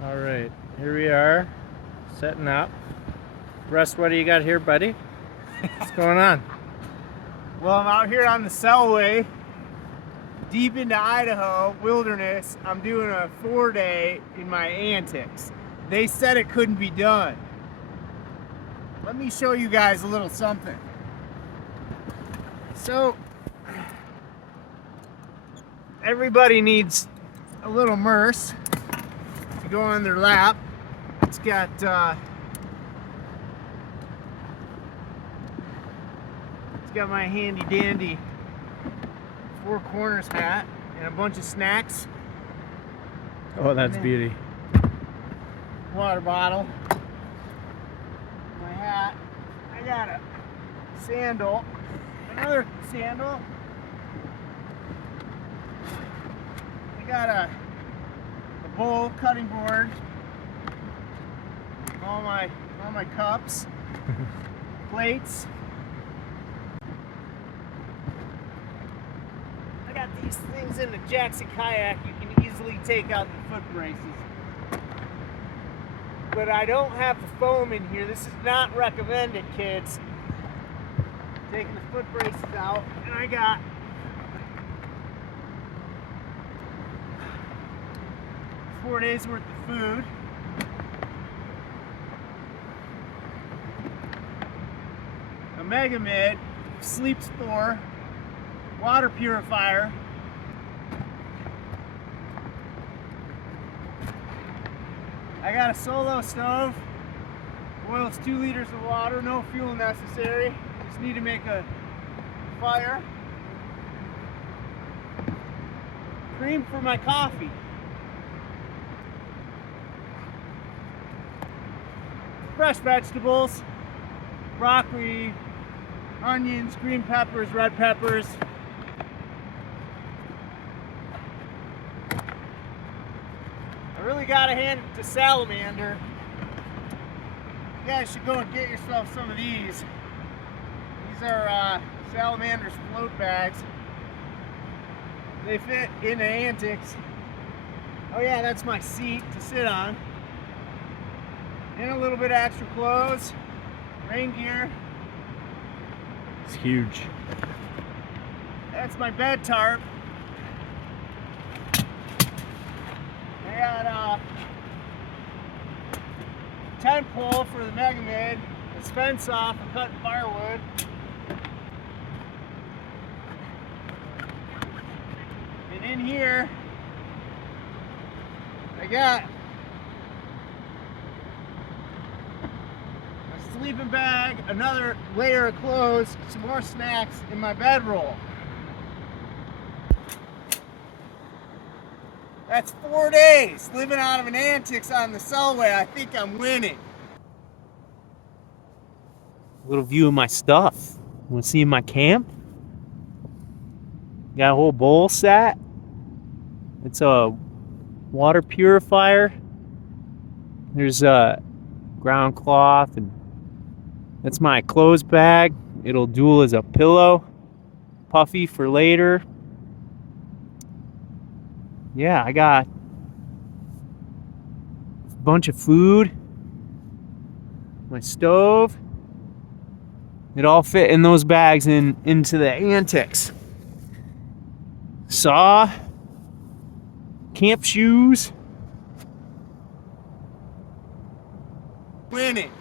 All right, here we are, setting up. Russ, what do you got here, buddy? What's going on? Well, I'm out here on the Selway, deep into Idaho wilderness. I'm doing a 4-day in my Antix. They said it couldn't be done. Let me show you guys a little something. So, everybody needs a little merce to go on their lap. It's got my handy dandy four corners hat and a bunch of snacks. Oh, that's beauty. Water bottle. My hat. I got a sandal. Another sandal. I got a bowl, cutting board. All my cups. Plates. I got these things in the Jackson Kayak. You can easily take out the foot braces. But I don't have the foam in here. This is not recommended, kids. Taking the foot braces out, and I got four days worth of food. A Mega Mid, sleep store, water purifier, I got a solo stove, boils 2 liters of water, no fuel necessary, just need to make a fire. Cream for my coffee. Fresh vegetables, broccoli, onions, green peppers, red peppers. I really gotta hand it to Salamander. You guys should go and get yourself some of these. These are Salamander's float bags. They fit in the Antix. Oh yeah, that's my seat to sit on. And a little bit of extra clothes, rain gear. It's huge. That's my bed tarp. I got a tent pole for the Mega Mid, a fence off for cutting firewood. And in here, I got a sleeping bag, another layer of clothes, some more snacks, and my bedroll. That's 4 days living out of an Antix on the Selway. I think I'm winning. A little view of my stuff. Want to see my camp? Got a whole bowl set. It's a water purifier. There's a ground cloth, and that's my clothes bag. It'll dual as a pillow. Puffy for later. Yeah, I got a bunch of food. My stove. It all fit in those bags into the Antix. Saw, camp shoes. Winning.